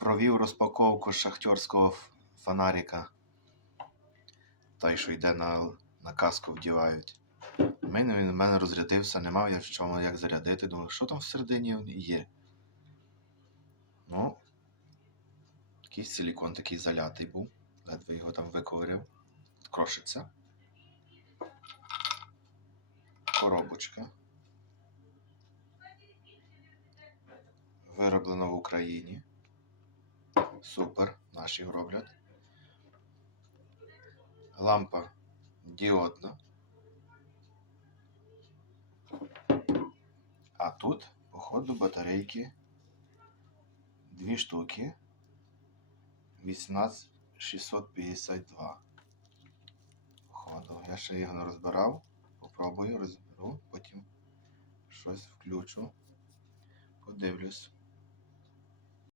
провів розпаковку шахтерського фонарика. Той, що йде на, на каску вдівають. Він у мене розрядився, не мав я в чому як зарядити. Думаю, що там всередині є. Ну, якийсь силікон такий залятий був. Ледве його там виковиряв. Крошиться. Коробочка. Вироблено в Україні. Супер, наші роблять. Лампа діодна. А тут, походу, батарейки. Дві штуки. 18652. Походу. Я ще його не розбирав. Попробую, розберу, потім щось включу. Подивлюсь.